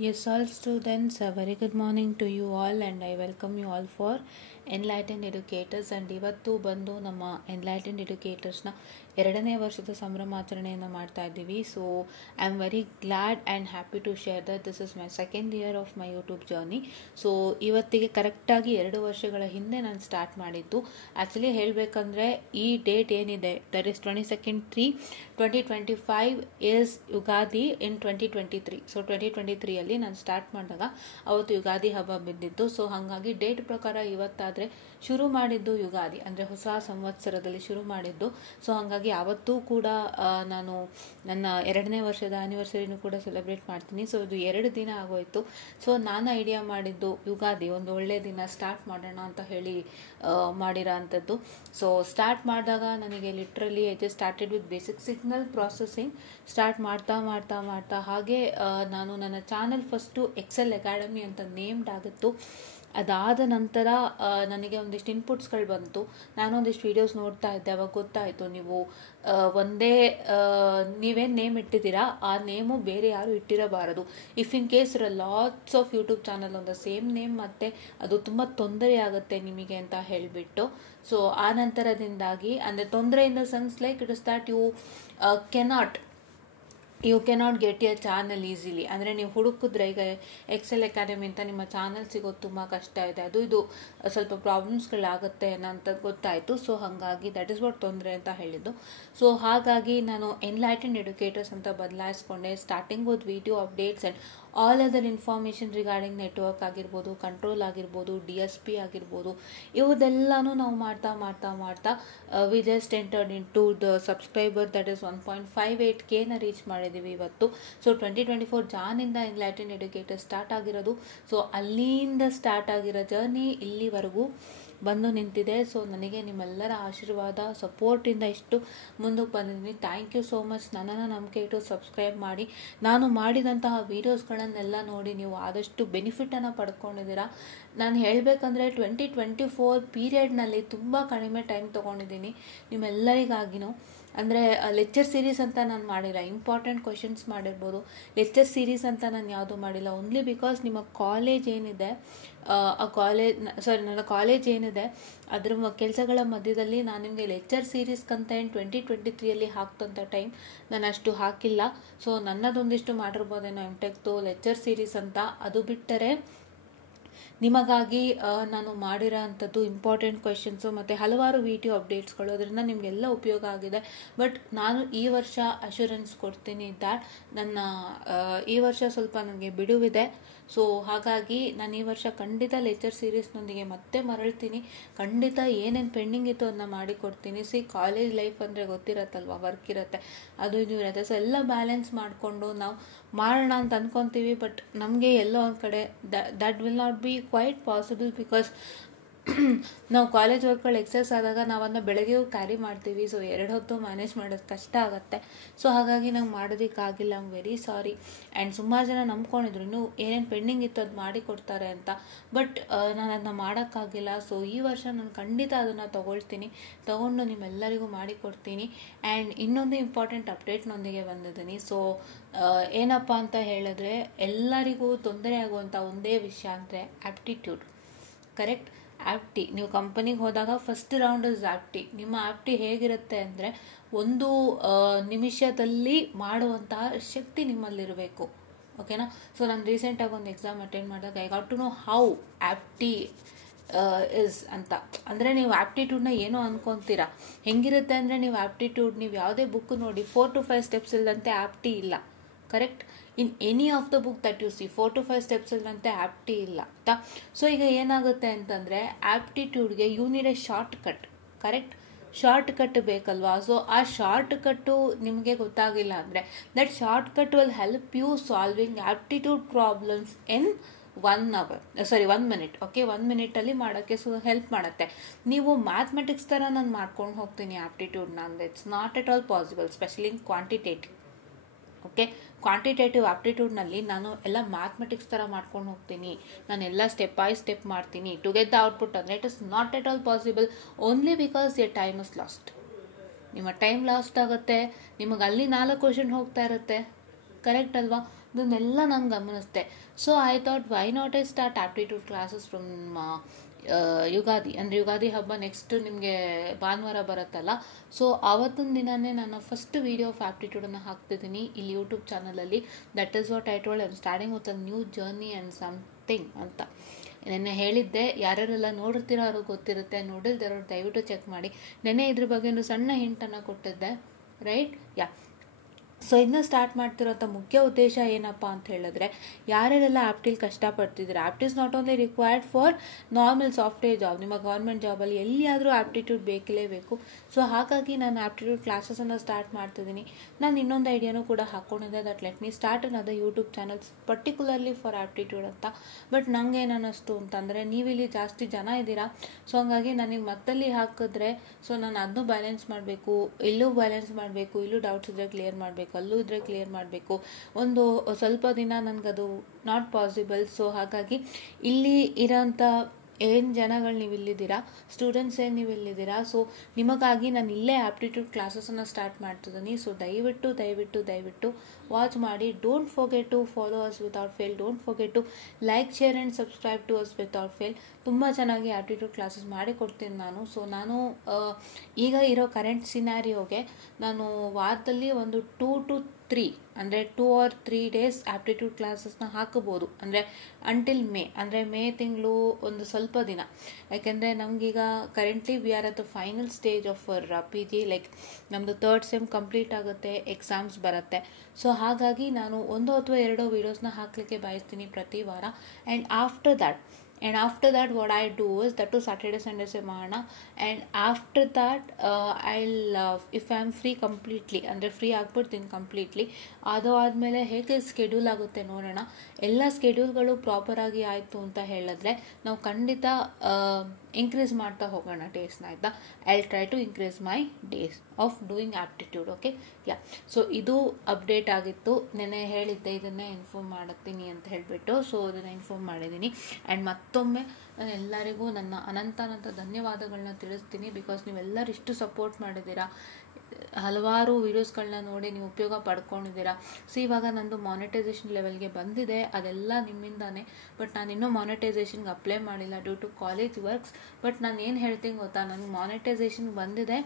Yes, all students, a very good morning to you all, and I welcome you all for enlightened educators. And ಇವತ್ತು ಬಂದು ನಮ್ಮ enlightened ಎಡ್ಯುಕೇಟರ್ಸ್ನ 2ನೇ ವರ್ಷದ ಸಂಭ್ರಮಾಚರಣೆಯನ್ನು ಮಾಡ್ತಾ ಇದ್ದೀವಿ. So I am very glad and happy to share that this is my second year of my YouTube journey. So ಇವತ್ತಿಗೆ ಕರೆಕ್ಟಾಗಿ 2 ವರ್ಷಗಳ ಹಿಂದೆ ನಾನು ಸ್ಟಾರ್ಟ್ ಮಾಡಿದ್ದು. ಆ್ಯಕ್ಚುಲಿ ಹೇಳಬೇಕಂದ್ರೆ ಈ ಡೇಟ್ ಏನಿದೆ, that is 22/2/2025 is Ugadi in 2023. So 2023 ನಾನು ಸ್ಟಾರ್ಟ್ ಮಾಡಿದಾಗ ಅವತ್ತು ಯುಗಾದಿ ಹಬ್ಬ ಬಿದ್ದಿತ್ತು. ಸೊ ಹಾಗಾಗಿ ಡೇಟ್ ಪ್ರಕಾರ ಇವತ್ತಾದರೆ ಶುರು ಮಾಡಿದ್ದು ಯುಗಾದಿ, ಅಂದರೆ ಹೊಸ ಸಂವತ್ಸರದಲ್ಲಿ ಶುರು ಮಾಡಿದ್ದು. ಸೊ ಹಾಗಾಗಿ ಅವತ್ತೂ ಕೂಡ ನಾನು ನನ್ನ 2ನೇ ವರ್ಷದ ಆ್ಯನಿವರ್ಸರಿನೂ ಕೂಡ ಸೆಲೆಬ್ರೇಟ್ ಮಾಡ್ತೀನಿ. ಸೊ ಇದು 2 ದಿನ ಆಗೋಯಿತು. ಸೊ ನಾನು ಐಡಿಯಾ ಮಾಡಿದ್ದು ಯುಗಾದಿ ಒಂದು ಒಳ್ಳೆಯ ದಿನ ಸ್ಟಾರ್ಟ್ ಮಾಡೋಣ ಅಂತ ಹೇಳಿ ಮಾಡಿರೋ ಅಂಥದ್ದು. ಸೊ ಸ್ಟಾರ್ಟ್ ಮಾಡಿದಾಗ ನನಗೆ literally I just started with basic signal processing. Start ಮಾಡ್ತಾ ಹಾಗೆ ನಾನು ನನ್ನ ಚಾನಲ್ ಫಸ್ಟು ಎಕ್ಸೆಲ್ ಅಕಾಡೆಮಿ ಅಂತ ನೇಮ್ಡ್ ಆಗಿತ್ತು. ಅದಾದ ನಂತರ ನನಗೆ ಒಂದಿಷ್ಟು ಇನ್ಪುಟ್ಸ್ಗಳು ಬಂತು. ನಾನು ಒಂದಿಷ್ಟು ವೀಡಿಯೋಸ್ ನೋಡ್ತಾ ಇದ್ದೆ. ಅವಾಗ ಗೊತ್ತಾಯಿತು, ನೀವು ನೀವೇನು ನೇಮ್ ಇಟ್ಟಿದ್ದೀರಾ ಆ ನೇಮು ಬೇರೆ ಯಾರು ಇಟ್ಟಿರಬಾರದು. If in case lots of YouTube channel ಒಂದು ಸೇಮ್ ನೇಮ್ ಮತ್ತು ಅದು ತುಂಬ ತೊಂದರೆ ಆಗುತ್ತೆ ನಿಮಗೆ ಅಂತ ಹೇಳಿಬಿಟ್ಟು. ಸೊ ಆ ನಂತರದಿಂದಾಗಿ, ಅಂದರೆ ತೊಂದರೆ in the sense like it is that you cannot get your channel easily. ಅಂದರೆ ನೀವು ಹುಡುಕಿದ್ರೆ ಈಗ ಎಕ್ಸೆಲ್ ಅಕಾಡೆಮಿ ಅಂತ ನಿಮ್ಮ ಚಾನಲ್ ಸಿಗೋದು ತುಂಬ ಕಷ್ಟ ಇದೆ, ಇದು ಸ್ವಲ್ಪ ಪ್ರಾಬ್ಲಮ್ಸ್ಗಳಾಗುತ್ತೆ ಅನ್ನೋಂಥ ಗೊತ್ತಾಯಿತು. ಸೊ ಹಾಗಾಗಿ ದಟ್ ಇಸ್ ವಾಟ್ ತೊಂದರೆ ಅಂತ ಹೇಳಿದ್ದು. ಸೊ ಹಾಗಾಗಿ ನಾನು ಎನ್ಲೈಟೆಂಡ್ ಎಡ್ಯುಕೇಟರ್ಸ್ ಅಂತ ಬದಲಾಯಿಸ್ಕೊಂಡೆ. Starting with video updates and all other information regarding network ಆಗಿರ್ಬೋದು, ಕಂಟ್ರೋಲ್ ಆಗಿರ್ಬೋದು, DSP ಆಗಿರ್ಬೋದು, ಇವುದೆಲ್ಲನೂ ನಾವು ಮಾಡ್ತಾ we just entered into the subscriber that is 1.58K reach ಮಾಡಿದ್ದೀವಿ ಇವತ್ತು. ಸೊ 2024 ಜಾನಿಂದ ಎನ್ಲೈಟೆಂಡ್ ಎಡ್ಯುಕೇಟರ್ ಸ್ಟಾರ್ಟ್ ಆಗಿರೋದು. ಸೊ ಅಲ್ಲಿಂದ ಸ್ಟಾರ್ಟ್ ಆಗಿರೋ ಜರ್ನಿ ಇಲ್ಲಿವರೆಗೂ ಬಂದು ನಿಂತಿದೆ. ಸೊ ನನಗೆ ನಿಮ್ಮೆಲ್ಲರ ಆಶೀರ್ವಾದ, ಸಪೋರ್ಟಿಂದ ಇಷ್ಟು ಮುಂದಕ್ಕೆ ಬಂದಿದ್ದೀನಿ. Thank you so much. ನನ್ನನ್ನು ನಂಬಿಕೆ ಇಟ್ಟು ಸಬ್ಸ್ಕ್ರೈಬ್ ಮಾಡಿ, ನಾನು ಮಾಡಿದಂತಹ ವೀಡಿಯೋಸ್ಗಳನ್ನೆಲ್ಲ ನೋಡಿ ನೀವು ಆದಷ್ಟು ಬೆನಿಫಿಟನ್ನು ಪಡ್ಕೊಂಡಿದ್ದೀರಾ. ನಾನು ಹೇಳಬೇಕಂದ್ರೆ 2024 ಪೀರಿಯಡ್ನಲ್ಲಿ ತುಂಬ ಕಡಿಮೆ ಟೈಮ್ ತೊಗೊಂಡಿದ್ದೀನಿ ನಿಮ್ಮೆಲ್ಲರಿಗಾಗಿನೂ. ಅಂದರೆ ಲೆಕ್ಚರ್ ಸೀರೀಸ್ ಅಂತ ನಾನು ಮಾಡಿಲ್ಲ, ಇಂಪಾರ್ಟೆಂಟ್ ಕ್ವೆಶನ್ಸ್ ಮಾಡಿರ್ಬೋದು. ಲೆಕ್ಚರ್ ಸೀರೀಸ್ ಅಂತ ನಾನು ಯಾವುದೂ ಮಾಡಿಲ್ಲ, ಓನ್ಲಿ ಬಿಕಾಸ್ ನಿಮ್ಮ ಕಾಲೇಜ್ ಏನಿದೆ ನನ್ನ ಕಾಲೇಜ್ ಏನಿದೆ ಅದ್ರ ಕೆಲಸಗಳ ಮಧ್ಯದಲ್ಲಿ ನಾನು ನಿಮಗೆ ಲೆಕ್ಚರ್ ಸೀರೀಸ್ ಕಂಟೆಂಟ್ 2023 ಹಾಕ್ತಂಥ ಟೈಮ್ ನಾನು ಅಷ್ಟು ಹಾಕಿಲ್ಲ. ಸೊ ನನ್ನದೊಂದಿಷ್ಟು ಮಾಡಿರ್ಬೋದೇನೋ ಎಂಟೆಕ್ದು ಲೆಕ್ಚರ್ ಸೀರೀಸ್ ಅಂತ. ಅದು ಬಿಟ್ಟರೆ ನಿಮಗಾಗಿ ನಾನು ಮಾಡಿರೋ ಅಂಥದ್ದು ಇಂಪಾರ್ಟೆಂಟ್ ಕ್ವೆಶನ್ಸು ಮತ್ತು ಹಲವಾರು ವಿಡಿಯೋ ಅಪ್ಡೇಟ್ಸ್ಗಳು, ಅದರಿಂದ ನಿಮಗೆಲ್ಲ ಉಪಯೋಗ ಆಗಿದೆ. ಬಟ್ ನಾನು ಈ ವರ್ಷ ಅಶ್ಯೂರೆನ್ಸ್ ಕೊಡ್ತೀನಿ ದ್ಯಾಟ್ ಈ ವರ್ಷ ಸ್ವಲ್ಪ ನನಗೆ ಬಿಡುವಿದೆ. ಸೊ ಹಾಗಾಗಿ ನಾನು ಈ ವರ್ಷ ಖಂಡಿತ ಲೆಕ್ಚರ್ ಸೀರೀಸ್ನೊಂದಿಗೆ ಮತ್ತೆ ಮರಳ್ತೀನಿ. ಖಂಡಿತ ಏನೇನು ಪೆಂಡಿಂಗ್ ಇತ್ತು ಅದನ್ನ ಮಾಡಿಕೊಡ್ತೀನಿ. ಕಾಲೇಜ್ ಲೈಫ್ ಅಂದರೆ ಗೊತ್ತಿರತ್ತಲ್ವ, ವರ್ಕ್ ಇರುತ್ತೆ, ಇದು ಇರುತ್ತೆ. ಸೊ ಎಲ್ಲ ಬ್ಯಾಲೆನ್ಸ್ ಮಾಡಿಕೊಂಡು ನಾವು ಮಾಡೋಣ ಅಂತ ಅಂದ್ಕೊತೀವಿ. ಬಟ್ ನಮಗೆ ಎಲ್ಲೋ ಒಂದು ಕಡೆ that will not be quite possible, because ನಾವು ಕಾಲೇಜ್ ವರ್ಕ್ಗಳು ಎಕ್ಸೆಸ್ ಆದಾಗ ನಾವನ್ನ ಬೆಳಗ್ಗೆಯೂ ಕ್ಯಾರಿ ಮಾಡ್ತೀವಿ. ಸೊ 2 ಹೊತ್ತು ಮ್ಯಾನೇಜ್ ಮಾಡೋದು ಕಷ್ಟ ಆಗುತ್ತೆ. ಸೊ ಹಾಗಾಗಿ ನಂಗೆ ಮಾಡೋದಕ್ಕಾಗಿಲ್ಲ. I am very sorry. And ಸುಮಾರು ಜನ ನಂಬ್ಕೊಂಡಿದ್ರು ಇನ್ನೂ ಏನೇನು ಪೆಂಡಿಂಗ್ ಇತ್ತು ಅದು ಮಾಡಿಕೊಡ್ತಾರೆ ಅಂತ. ಬಟ್ ನಾನು ಅದನ್ನ ಮಾಡೋಕ್ಕಾಗಿಲ್ಲ. ಸೊ ಈ ವರ್ಷ ನಾನು ಖಂಡಿತ ಅದನ್ನು ತೊಗೊಂಡು ನಿಮ್ಮೆಲ್ಲರಿಗೂ ಮಾಡಿಕೊಡ್ತೀನಿ. ಆ್ಯಂಡ್ ಇನ್ನೊಂದು ಇಂಪಾರ್ಟೆಂಟ್ ಅಪ್ಡೇಟ್ನೊಂದಿಗೆ ಬಂದಿದ್ದೀನಿ. ಸೊ ಏನಪ್ಪ ಅಂತ ಹೇಳಿದ್ರೆ, ಎಲ್ಲರಿಗೂ ತೊಂದರೆ ಆಗುವಂಥ ಒಂದೇ ವಿಷಯ ಅಂದರೆ ಆ್ಯಪ್ಟಿಟ್ಯೂಡ್. ಕರೆಕ್ಟ್? ಆ್ಯಪ್ಟಿ. ನೀವು ಕಂಪನಿಗೆ ಹೋದಾಗ ಫಸ್ಟ್ ರೌಂಡ್ ಇಸ್ ಆ್ಯಪ್ಟಿ. ನಿಮ್ಮ ಆ್ಯಪ್ಟಿ ಹೇಗಿರುತ್ತೆ ಅಂದರೆ, ಒಂದು ನಿಮಿಷದಲ್ಲಿ ಮಾಡುವಂತಹ ಶಕ್ತಿ ನಿಮ್ಮಲ್ಲಿರಬೇಕು. ಓಕೆನಾ? ಸೊ ನಾನು ರೀಸೆಂಟಾಗಿ ಒಂದು ಎಕ್ಸಾಮ್ ಅಟೆಂಡ್ ಮಾಡಿದಾಗ I got to know how apti is ಅಂತ. ಅಂದರೆ ನೀವು ಆ್ಯಪ್ಟಿಟ್ಯೂಡ್ನ ಏನೋ ಅಂದ್ಕೊತೀರಾ. ಹೆಂಗಿರುತ್ತೆ ಅಂದರೆ, ನೀವು ಯಾವುದೇ ಬುಕ್ ನೋಡಿ 4 to 5 ಸ್ಟೆಪ್ಸ್ ಇಲ್ಲದಂತೆ ಆ್ಯಪ್ಟಿ ಇಲ್ಲ. Correct? In any of the book that you see 4 to 5 steps ಇಲ್ಲದಂತೆ ಆ್ಯಪ್ಟಿ ಇಲ್ಲ. ಸೊ ಈಗ ಏನಾಗುತ್ತೆ ಅಂತಂದರೆ, ಆ್ಯಪ್ಟಿಟ್ಯೂಡ್ಗೆ you need a short cut. Correct? Short cut ಬೇಕಲ್ವಾ? ಸೊ ಆ ಶಾರ್ಟ್ ಕಟ್ಟು ನಿಮಗೆ ಗೊತ್ತಾಗಿಲ್ಲ ಅಂದರೆ, that short cut will help you solving aptitude problems in 1 minute. Okay, 1 minute ಮಾಡೋಕ್ಕೆ ಹೆಲ್ಪ್ ಮಾಡುತ್ತೆ. ನೀವು ಮ್ಯಾಥಮೆಟಿಕ್ಸ್ ಥರ ನಾನು ಮಾಡ್ಕೊಂಡು ಹೋಗ್ತೀನಿ ಆ್ಯಪ್ಟಿಟ್ಯೂಡ್ನ ಅಂದರೆ it's not at all possible, specially in quantitative. Okay, quantitative ಆಪ್ಟಿಟ್ಯೂಡ್ನಲ್ಲಿ ನಾನು ಎಲ್ಲ ಮ್ಯಾಥಮೆಟಿಕ್ಸ್ ಥರ ಮಾಡ್ಕೊಂಡು ಹೋಗ್ತೀನಿ. ನಾನೆಲ್ಲ ಸ್ಟೆಪ್ ಬೈ ಸ್ಟೆಪ್ ಮಾಡ್ತೀನಿ ಟು ಗೆಟ್ ದ ಔಟ್ಪುಟ್ ಅಂದರೆ it is not at all possible, only because your time is lost. ನಿಮ್ಮ ಟೈಮ್ ಲಾಸ್ಟ್ ಆಗುತ್ತೆ. ನಿಮಗೆ ಅಲ್ಲಿ 4 ಕ್ವೆಶನ್ ಹೋಗ್ತಾ ಇರುತ್ತೆ. ಕರೆಕ್ಟ್ ಅಲ್ವಾ? ಇದನ್ನೆಲ್ಲ ನಾನು ಗಮನಿಸ್ದೆ. So I thought why not I start aptitude classes from Ugadi. ಅಂದರೆ ಯುಗಾದಿ ಹಬ್ಬ ನೆಕ್ಸ್ಟ್ ನಿಮಗೆ ಭಾನುವಾರ ಬರುತ್ತಲ್ಲ, ಸೊ ಆವತ್ತಿನ ದಿನವೇ ನಾನು ಫಸ್ಟ್ ವೀಡಿಯೋ ಆಫ್ ಆಪ್ಟಿಟ್ಯೂಡನ್ನು ಹಾಕ್ತಿದ್ದೀನಿ ಇಲ್ಲಿ ಯೂಟ್ಯೂಬ್ ಚಾನಲಲ್ಲಿ. That is what I told, I am starting with a new journey and something ಅಂತ ನೆನ್ನೆ ಹೇಳಿದ್ದೆ. ಯಾರ್ಯಾರೆಲ್ಲ ನೋಡಿರ್ತೀರೋ ಅವ್ರಿಗೆ ಗೊತ್ತಿರುತ್ತೆ, ನೋಡಿಲ್ದಿರೋರು ದಯವಿಟ್ಟು ಚೆಕ್ ಮಾಡಿ. ನೆನ್ನೆ ಇದ್ರ ಬಗ್ಗೆ ಒಂದು ಸಣ್ಣ ಹಿಂಟನ್ನು ಕೊಟ್ಟಿದ್ದೆ, ರೈಟ್? ಯಾ. ಸೊ ಇದನ್ನ ಸ್ಟಾರ್ಟ್ ಮಾಡ್ತಿರೋಂಥ ಮುಖ್ಯ ಉದ್ದೇಶ ಏನಪ್ಪ ಅಂತ ಹೇಳಿದ್ರೆ, ಯಾರ್ಯಾರೆಲ್ಲ ಆಪ್ಟಿಲ್ ಕಷ್ಟಪಡ್ತಿದ್ರೆ, apt is not only required for normal software job, ನಿಮ್ಮ ಗೌರ್ಮೆಂಟ್ ಜಾಬಲ್ಲಿ ಎಲ್ಲಿಯಾದರೂ ಆಪ್ಟಿಟ್ಯೂಡ್ ಬೇಕೇ. ಸೊ ಹಾಗಾಗಿ ನಾನು ಆಪ್ಟಿಟ್ಯೂಡ್ ಕ್ಲಾಸಸನ್ನು ಸ್ಟಾರ್ಟ್ ಮಾಡ್ತಿದ್ದೀನಿ. ನಾನು ಇನ್ನೊಂದು ಐಡಿಯಾನೂ ಕೂಡ ಹಾಕ್ಕೊಂಡಿದ್ದೆ, ದಟ್ ಲೆಟ್ ಮೀ ಸ್ಟಾರ್ಟ್ ಅನ್ನೋದು YouTube channels particularly for aptitude ಅಂತ. ಬಟ್ ನಂಗೆ ಏನು ಅನ್ನಿಸ್ತು ಅಂತಂದರೆ, ನೀವಿಲ್ಲಿ ಜಾಸ್ತಿ ಜನ ಇದ್ದೀರಾ, ಸೊ ಹಂಗಾಗಿ ನನಗೆ ಮತ್ತಲ್ಲಿ ಹಾಕಿದ್ರೆ ಸೊ ನಾನು ಅದನ್ನೂ ಬ್ಯಾಲೆನ್ಸ್ ಮಾಡಬೇಕು, ಇಲ್ಲೂ ಬ್ಯಾಲೆನ್ಸ್ ಮಾಡಬೇಕು, ಇಲ್ಲೂ ಡೌಟ್ಸ್ ಇದ್ದರೆ ಕ್ಲಿಯರ್ ಮಾಡಬೇಕು, ಅಲ್ಲೂ ಇದ್ರೆ ಕ್ಲಿಯರ್ ಮಾಡಬೇಕು. ಒಂದು ಸ್ವಲ್ಪ ದಿನ ನನಗದು ನಾಟ್ ಪಾಸಿಬಲ್. ಸೊ ಹಾಗಾಗಿ ಇಲ್ಲಿ ಇರೋಂಥ ಏನು ಜನಗಳು ನೀವು ಇಲ್ಲಿದ್ದೀರಾ, ಸ್ಟೂಡೆಂಟ್ಸ್ ಏನು ನೀವು ಇಲ್ಲಿದ್ದೀರಾ, ಸೊ ನಿಮಗಾಗಿ ನಾನು ಇಲ್ಲೇ ಆಪ್ಟಿಟ್ಯೂಡ್ ಕ್ಲಾಸಸನ್ನು ಸ್ಟಾರ್ಟ್ ಮಾಡ್ತಿದ್ದೀನಿ. ಸೊ ದಯವಿಟ್ಟು ವಾಚ್ ಮಾಡಿ. Don't forget to follow us without fail. Don't forget to like, share and subscribe to us without fail. ತುಂಬ ಚೆನ್ನಾಗಿ ಆಪ್ಟಿಟ್ಯೂಡ್ ಕ್ಲಾಸಸ್ ಮಾಡಿಕೊಡ್ತೀನಿ ನಾನು. ಸೊ ನಾನು ಈಗ ಇರೋ ಕರೆಂಟ್ ಸಿನಾರಿಯೋಗೆ ನಾನು ವಾರದಲ್ಲಿ ಒಂದು 2 to 3 ಅಂದರೆ 2 or 3 days ಆಪ್ಟಿಟ್ಯೂಡ್ ಕ್ಲಾಸಸ್ನ ಹಾಕಬಹುದು. ಅಂದರೆ ಅಂಟಿಲ್ ಮೇ, ಅಂದರೆ ಮೇ ತಿಂಗಳು ಒಂದು ಸ್ವಲ್ಪ ದಿನ. ಯಾಕೆಂದರೆ ನಮಗೀಗ currently we are at the final stage of PG, like ನಮ್ಮದು 3rd ಸೆಮ್ ಕಂಪ್ಲೀಟ್ ಆಗುತ್ತೆ, ಎಕ್ಸಾಮ್ಸ್ ಬರುತ್ತೆ. ಸೊ ಹಾಗಾಗಿ ನಾನು 1 ಅಥವಾ 2 ವೀಡಿಯೋಸ್ನ ಹಾಕಲಿಕ್ಕೆ ಬಯಸ್ತೀನಿ ಪ್ರತಿ ವಾರ. And after that what I do is that to Saturday ಸಂಡೇಸೇ ಮಾಡೋಣ. And after that if I am free completely, ಅಂದರೆ ಫ್ರೀ ಆಗ್ಬಿಡ್ತೀನಿ ಕಂಪ್ಲೀಟ್ಲಿ. ಅದು ಆದಮೇಲೆ ಹೇಗೆ ಸ್ಕೆಡ್ಯೂಲ್ ಆಗುತ್ತೆ ನೋಡೋಣ. ಎಲ್ಲ ಸ್ಕೆಡ್ಯೂಲ್ಗಳು ಪ್ರಾಪರಾಗಿ ಆಯಿತು ಅಂತ ಹೇಳಿದ್ರೆ ನಾವು ಖಂಡಿತ ಇನ್ಕ್ರೀಸ್ ಮಾಡ್ತಾ ಹೋಗೋಣ ಡೇಸ್ನ, ಆಯಿತಾ? I will try to increase my days of doing aptitude. Okay, yeah. So ಇದು ಅಪ್ಡೇಟ್ ಆಗಿತ್ತು. ನೆನ್ನೆ ಹೇಳಿದ್ದೆ ಇದನ್ನೇ ಇನ್ಫಾರ್ಮ್ ಮಾಡುತ್ತೀನಿ ಅಂತ ಹೇಳಿಬಿಟ್ಟು, ಸೊ ಇದನ್ನು ಇನ್ಫಾರ್ಮ್ ಮಾಡಿದ್ದೀನಿ. ಆ್ಯಂಡ್ ಮತ್ತೊಮ್ಮೆ ನಾನು ಎಲ್ಲರಿಗೂ ನನ್ನ ಅನಂತ ಧನ್ಯವಾದಗಳನ್ನ ತಿಳಿಸ್ತೀನಿ. ಬಿಕಾಸ್ ನೀವೆಲ್ಲರೂ ಇಷ್ಟು ಸಪೋರ್ಟ್ ಮಾಡಿದ್ದೀರಾ, ಹಲವಾರು ವೀಡಿಯೋಸ್ಗಳನ್ನ ನೋಡಿ ನೀವು ಉಪಯೋಗ ಪಡ್ಕೊಂಡಿದ್ದೀರಾ. ಸೊ ಇವಾಗ ನಂದು ಮಾನಿಟೈಸೇಷನ್ ಲೆವೆಲ್ಗೆ ಬಂದಿದೆ, ಅದೆಲ್ಲ ನಿಮ್ಮಿಂದಾನೆ. ಬಟ್ ನಾನು ಇನ್ನೂ ಮಾನಿಟೈಸೇಷನ್ಗೆ ಅಪ್ಲೈ ಮಾಡಿಲ್ಲ due to college works. But ನಾನು ಏನು ಹೇಳ್ತೀನಿ ಗೊತ್ತಾ, ನನಗೆ ಮಾನಿಟೈಸೇಷನ್ ಬಂದಿದೆ,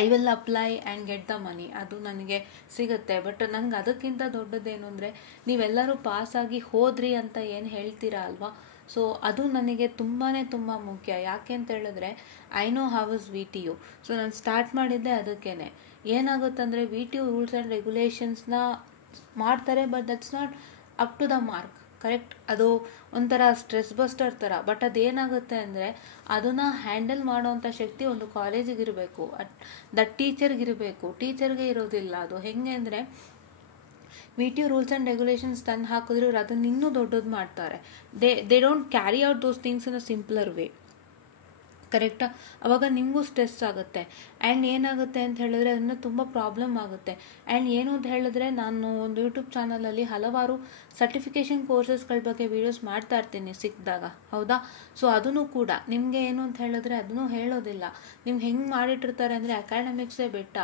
I will apply and get the money, ಅದು ನನಗೆ ಸಿಗುತ್ತೆ. ಬಟ್ ನನಗೆ ಅದಕ್ಕಿಂತ ದೊಡ್ಡದೇನು ಅಂದರೆ, ನೀವೆಲ್ಲರೂ ಪಾಸಾಗಿ ಹೋದ್ರಿ ಅಂತ ಏನು ಹೇಳ್ತೀರಾ ಅಲ್ವಾ, ಸೊ ಅದು ನನಗೆ ತುಂಬ ಮುಖ್ಯ. ಯಾಕೆ ಅಂತ ಹೇಳಿದ್ರೆ I know how is VTU. So ನಾನು ಸ್ಟಾರ್ಟ್ ಮಾಡಿದ್ದೆ ಅದಕ್ಕೇ. ಏನಾಗುತ್ತಂದರೆ VTU ರೂಲ್ಸ್ ಆ್ಯಂಡ್ ರೆಗ್ಯುಲೇಷನ್ಸ್ನ ಮಾಡ್ತಾರೆ, but that's not up to the mark, correct? ಅದು ಒಂಥರ ಸ್ಟ್ರೆಸ್ ಬಸ್ಟರ್ ಥರ. ಬಟ್ ಅದೇನಾಗುತ್ತೆ ಅಂದರೆ ಅದನ್ನು ಹ್ಯಾಂಡಲ್ ಮಾಡೋವಂಥ ಶಕ್ತಿ ಒಂದು ಕಾಲೇಜಿಗಿರಬೇಕು, ದಟ್ ಟೀಚರ್ಗಿರಬೇಕು. ಟೀಚರ್ಗೆ ಇರೋದಿಲ್ಲ ಅದು. ಹೆಂಗೆ ಅಂದರೆ VTU ರೂಲ್ಸ್ ಆ್ಯಂಡ್ ರೆಗ್ಯುಲೇಷನ್ಸ್ ತಂದು ಹಾಕಿದ್ರು ಅದನ್ನು ಇನ್ನೂ ದೊಡ್ಡದು ಮಾಡ್ತಾರೆ. They don't carry out those things in a simpler way, ಕರೆಕ್ಟಾ? ಅವಾಗ ನಿಮಗೂ ಸ್ಟ್ರೆಸ್ ಆಗುತ್ತೆ. ಆ್ಯಂಡ್ ಏನಾಗುತ್ತೆ ಅಂತ ಹೇಳಿದ್ರೆ ಅದನ್ನು ತುಂಬ ಪ್ರಾಬ್ಲಮ್ ಆಗುತ್ತೆ. ಆ್ಯಂಡ್ ಏನು ಅಂತ ಹೇಳಿದ್ರೆ ನಾನು ಒಂದು ಯೂಟ್ಯೂಬ್ ಚಾನಲಲ್ಲಿ ಹಲವಾರು ಸರ್ಟಿಫಿಕೇಷನ್ ಕೋರ್ಸಸ್ಗಳ ಬಗ್ಗೆ ವೀಡಿಯೋಸ್ ಮಾಡ್ತಾ ಇರ್ತೀನಿ ಸಿಕ್ಕಿದಾಗ, ಹೌದಾ? ಸೊ ಅದನ್ನು ಕೂಡ ನಿಮಗೆ ಏನು ಅಂತ ಹೇಳಿದ್ರೆ ಅದನ್ನು ಹೇಳೋದಿಲ್ಲ. ನಿಮ್ಗೆ ಹೆಂಗೆ ಮಾಡಿಟ್ಟಿರ್ತಾರೆ ಅಂದರೆ ಅಕಾಡೆಮಿಕ್ಸೇ ಬೆಟ್ಟ,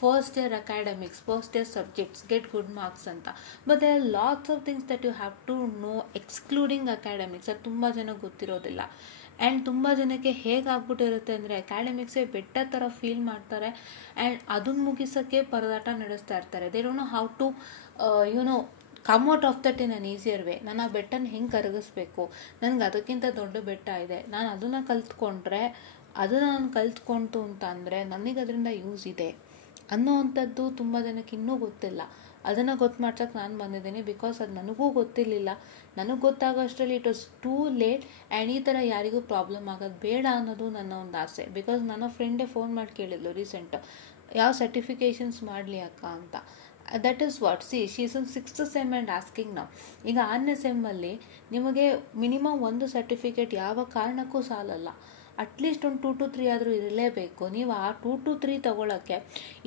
first year academics, first year subjects, get good marks ಅಂತ. But there are lots of things that you have to know excluding academics. ಅದು ತುಂಬ ಜನಕ್ಕೆ ಗೊತ್ತಿರೋದಿಲ್ಲ. ಆ್ಯಂಡ್ ತುಂಬ ಜನಕ್ಕೆ ಹೇಗಾಗ್ಬಿಟ್ಟಿರುತ್ತೆ ಅಂದರೆ ಅಕಾಡೆಮಿಕ್ಸೇ ಬೆಟ್ಟ ಥರ ಫೀಲ್ ಮಾಡ್ತಾರೆ. ಆ್ಯಂಡ್ ಅದನ್ನು ಮುಗಿಸೋಕ್ಕೆ ಪರದಾಟ ನಡೆಸ್ತಾ ಇರ್ತಾರೆ. They don't know how to come out of that in an easier way. ನಾನು ಆ ಬೆಟ್ಟನ ಹೆಂಗೆ ಕರಗಿಸ್ಬೇಕು, ನನಗೆ ಅದಕ್ಕಿಂತ ದೊಡ್ಡ ಬೆಟ್ಟ ಇದೆ, ನಾನು ಅದನ್ನು ಕಲ್ತ್ಕೊಂಡ್ರೆ ನಾನು ಕಲ್ತ್ಕೊಂತು ಅಂತ ಅಂದರೆ ನನಗೆ ಅದರಿಂದ ಯೂಸ್ ಇದೆ ಅನ್ನೋವಂಥದ್ದು ತುಂಬ ಜನಕ್ಕೆ ಇನ್ನೂ ಗೊತ್ತಿಲ್ಲ. ಅದನ್ನು ಗೊತ್ತು ಮಾಡ್ಸೋಕ್ಕೆ ನಾನು ಬಂದಿದ್ದೀನಿ. ಬಿಕಾಸ್ ಅದು ನನಗೂ ಗೊತ್ತಿರಲಿಲ್ಲ. ನನಗೆ ಗೊತ್ತಾಗೋಷ್ಟರಲ್ಲಿ it was too late. And ಈ ಥರ ಯಾರಿಗೂ ಪ್ರಾಬ್ಲಮ್ ಆಗೋದು ಬೇಡ ಅನ್ನೋದು ನನ್ನ ಒಂದು ಆಸೆ. ಬಿಕಾಸ್ ನನ್ನ ಫ್ರೆಂಡೇ ಫೋನ್ ಮಾಡಿ ಕೇಳಿದ್ಲು ರೀಸೆಂಟ್, ಯಾವ ಸರ್ಟಿಫಿಕೇಷನ್ಸ್ ಮಾಡಲಿ ಅಕ್ಕ ಅಂತ. That is what she is in 6th sem and asking ನಾವು. ಈಗ 6ನೇ ಸೆಮ್ಮಲ್ಲಿ ನಿಮಗೆ ಮಿನಿಮಮ್ ಒಂದು ಸರ್ಟಿಫಿಕೇಟ್ ಯಾವ ಕಾರಣಕ್ಕೂ ಸಾಲಲ್ಲ. ಅಟ್ಲೀಸ್ಟ್ ಒಂದು 2 to 3 ಆದರೂ ಇರಲೇಬೇಕು. ನೀವು ಆ 2 to 3 ತೊಗೊಳಕ್ಕೆ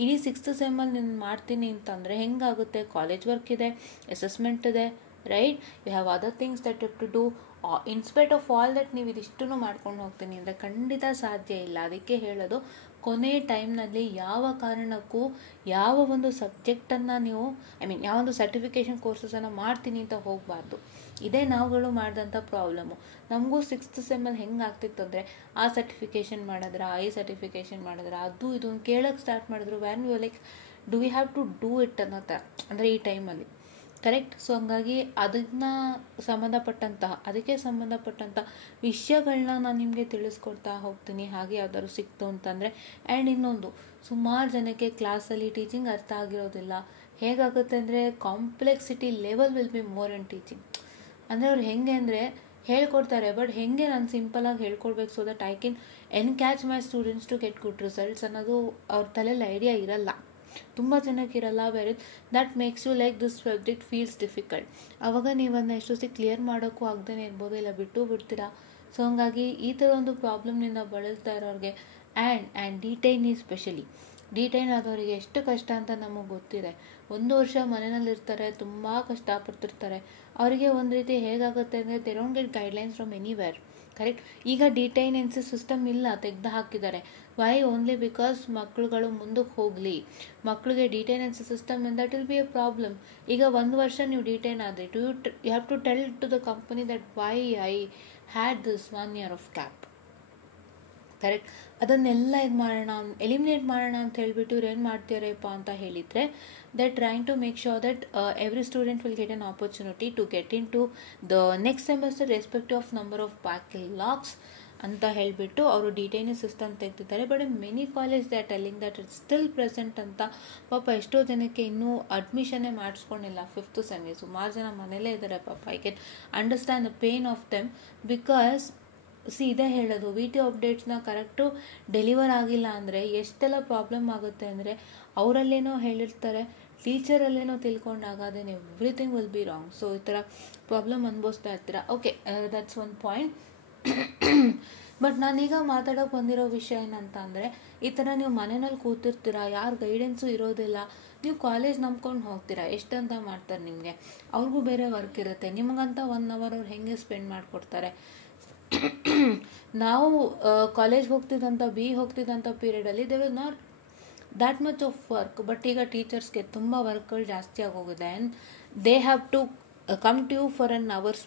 ಇಡೀ 6th ಸೆಮ್ಮಲ್ಲಿ ನಾನು ಮಾಡ್ತೀನಿ ಅಂತಂದರೆ ಹೆಂಗಾಗುತ್ತೆ? ಕಾಲೇಜ್ ವರ್ಕ್ ಇದೆ, ಅಸೆಸ್ಮೆಂಟ್ ಇದೆ, right? You have other things that you to do. In spite of all that ನೀವು ಇದಿಷ್ಟೂ ಮಾಡ್ಕೊಂಡು ಹೋಗ್ತೀನಿ ಅಂದರೆ ಖಂಡಿತ ಸಾಧ್ಯ ಇಲ್ಲ. ಅದಕ್ಕೆ ಹೇಳೋದು ಕೊನೆ ಟೈಮ್ನಲ್ಲಿ ಯಾವ ಕಾರಣಕ್ಕೂ ಯಾವ ಒಂದು ಸಬ್ಜೆಕ್ಟನ್ನು ನೀವು ಯಾವ ಒಂದು ಸರ್ಟಿಫಿಕೇಷನ್ ಕೋರ್ಸಸನ್ನು ಮಾಡ್ತೀನಿ ಅಂತ ಹೋಗಬಾರ್ದು. ಇದೇ ನಾವುಗಳು ಮಾಡಿದಂಥ ಪ್ರಾಬ್ಲಮ್ಮು. ನಮಗೂ 6th ಸೆಮ್ಮಲ್ಲಿ ಹೆಂಗೆ ಆಗ್ತಿತ್ತು ಅಂದರೆ ಆ ಸರ್ಟಿಫಿಕೇಷನ್ ಮಾಡಿದ್ರೆ ಈ ಸರ್ಟಿಫಿಕೇಷನ್ ಮಾಡಿದ್ರೆ ಅದು ಇದು ಕೇಳೋಕ್ಕೆ ಸ್ಟಾರ್ಟ್ ಮಾಡಿದ್ರು. When you like do we have to do it ಅನ್ನೋ ಥರ, ಅಂದರೆ ಈ ಟೈಮಲ್ಲಿ ಕರೆಕ್ಟ್. ಸೊ ಹಂಗಾಗಿ ಅದಕ್ಕೆ ಸಂಬಂಧಪಟ್ಟಂಥ ವಿಷಯಗಳನ್ನ ನಾನು ನಿಮಗೆ ತಿಳಿಸ್ಕೊಡ್ತಾ ಹೋಗ್ತೀನಿ. ಹಾಗೆ ಯಾವ್ದಾದ್ರು ಸಿಕ್ತು ಅಂತಂದರೆ. ಆ್ಯಂಡ್ ಇನ್ನೊಂದು, ಸುಮಾರು ಜನಕ್ಕೆ ಕ್ಲಾಸಲ್ಲಿ ಟೀಚಿಂಗ್ ಅರ್ಥ ಆಗಿರೋದಿಲ್ಲ. ಹೇಗಾಗುತ್ತೆ ಅಂದರೆ complexity level will be more in teaching. ಅಂದರೆ ಅವ್ರು ಹೆಂಗೆ ಅಂದರೆ ಹೇಳ್ಕೊಡ್ತಾರೆ, ಬಟ್ ಹೆಂಗೆ ನಾನು ಸಿಂಪಲಾಗಿ ಹೇಳ್ಕೊಡ್ಬೇಕು so that I can encourage my students to get good results ಅನ್ನೋದು ಅವ್ರ ತಲೆಯಲ್ಲಿ ಐಡಿಯಾ ಇರಲ್ಲ, ತುಂಬ ಜನಕ್ಕೆ ಇರಲ್ಲ. Very that makes you like this subject feels difficult. ಆವಾಗ ನೀವು ಅದನ್ನ ಎಷ್ಟೊತ್ತಿ ಕ್ಲಿಯರ್ ಮಾಡೋಕ್ಕೂ ಆಗದೇ ಇರ್ಬೋದು, ಇಲ್ಲ ಬಿಡ್ತೀರಾ. ಸೊ ಹಂಗಾಗಿ ಈ ಥರ ಒಂದು ಪ್ರಾಬ್ಲಮ್ನಿಂದ ಬಳಲ್ತಾ ಇರೋರಿಗೆ ಆ್ಯಂಡ್ ಡಿಟೈನ್ ಸ್ಪೆಷಲಿ ಡಿಟೈನ್ ಆದವರಿಗೆ ಎಷ್ಟು ಕಷ್ಟ ಅಂತ ನಮಗೆ ಗೊತ್ತಿದೆ. 1 ವರ್ಷ ಮನೆಯಲ್ಲಿರ್ತಾರೆ, ತುಂಬ ಕಷ್ಟಪಡ್ತಿರ್ತಾರೆ. ಅವರಿಗೆ ಒಂದು ರೀತಿ ಹೇಗಾಗುತ್ತೆ ಅಂದರೆ they don't get guidelines from anywhere, correct. ಈಗ ಡಿಟೈನೆನ್ಸಿ ಸಿಸ್ಟಮ್ ಇಲ್ಲ, ತೆಗೆದು ಹಾಕಿದ್ದಾರೆ. ವೈ? ಓನ್ಲಿ ಬಿಕಾಸ್ ಮಕ್ಕಳುಗಳು ಮುಂದಕ್ಕೆ ಹೋಗಲಿ. ಮಕ್ಕಳಿಗೆ ಡಿಟೈನೆನ್ಸಿ ಸಿಸ್ಟಮ್ ಇಂದ that will be a problem. ಈಗ 1 ವರ್ಷ ನೀವು ಡಿಟೈನ್ ಆದರೆ you have to tell to the company that why I had this 1 year of gap, correct. ಅದನ್ನೆಲ್ಲ ಎಲಿಮಿನೇಟ್ ಮಾಡೋಣ ಅಂತ ಹೇಳಿಬಿಟ್ಟು ಇವ್ರು ಏನು ಮಾಡ್ತಾರಪ್ಪ ಅಂತ ಹೇಳಿದರೆ they trying to make sure that every student will get an opportunity to get into the next semester respective of number of backlogs ಅಂತ ಹೇಳಿಬಿಟ್ಟು ಅವರು ಡಿಟೈನಿ ಸಿಸ್ಟಮ್ ತೆಗೆದಿದ್ದಾರೆ. But many college they are telling that it's still present ಅಂತ. ಪಾಪ ಎಷ್ಟೋ ಜನಕ್ಕೆ ಇನ್ನೂ ಅಡ್ಮಿಷನ್ನೇ ಮಾಡಿಸ್ಕೊಂಡಿಲ್ಲ 5th ಸೆಮ್ಗೆ. ಸುಮಾರು ಜನ ಮನೇಲೇ ಇದ್ದಾರೆ ಪಾಪ. I can understand the pain of them because ಇದೇ ಹೇಳೋದು, VTO ಅಪ್ಡೇಟ್ಸ್ನ ಕರೆಕ್ಟು ಡೆಲಿವರ್ ಆಗಿಲ್ಲ ಅಂದರೆ ಎಷ್ಟೆಲ್ಲ ಪ್ರಾಬ್ಲಮ್ ಆಗುತ್ತೆ ಅಂದರೆ ಅವರಲ್ಲೇನೋ ಹೇಳಿರ್ತಾರೆ, ಟೀಚರಲ್ಲೇನೋ ತಿಳ್ಕೊಂಡಾಗ then everything will be wrong. So ಈ ಥರ ಪ್ರಾಬ್ಲಮ್ ಅನುಭವಿಸ್ತಾ ಇರ್ತೀರ. Okay, that's one point. But ನಾನೀಗ ಮಾತಾಡೋಕೆ ಬಂದಿರೋ ವಿಷಯ ಏನಂತ ಅಂದರೆ, ಈ ಥರ ನೀವು ಮನೆಯಲ್ಲಿ ಕೂತಿರ್ತೀರ, ಯಾರು ಗೈಡೆನ್ಸು ಇರೋದಿಲ್ಲ, ನೀವು ಕಾಲೇಜ್ ನಂಬ್ಕೊಂಡು ಹೋಗ್ತೀರಾ. ಎಷ್ಟಂತ ಮಾಡ್ತಾರೆ ನಿಮಗೆ, ಅವ್ರಿಗೂ ಬೇರೆ ವರ್ಕ್ ಇರುತ್ತೆ. ನಿಮಗಂತ 1 hour ಅವ್ರು ಹೆಂಗೆ ಸ್ಪೆಂಡ್ ಮಾಡಿಕೊಡ್ತಾರೆ. ನಾವು ಕಾಲೇಜ್ ಹೋಗ್ತಿದ್ದಂಥ ಹೋಗ್ತಿದ್ದಂಥ ಪೀರಿಯಡಲ್ಲಿ they was not that much of work. But ಈಗ ಟೀಚರ್ಸ್ಗೆ ತುಂಬ ವರ್ಕ್ಗಳು ಜಾಸ್ತಿ ಆಗೋಗಿದೆ. And they have to come to you for an hour,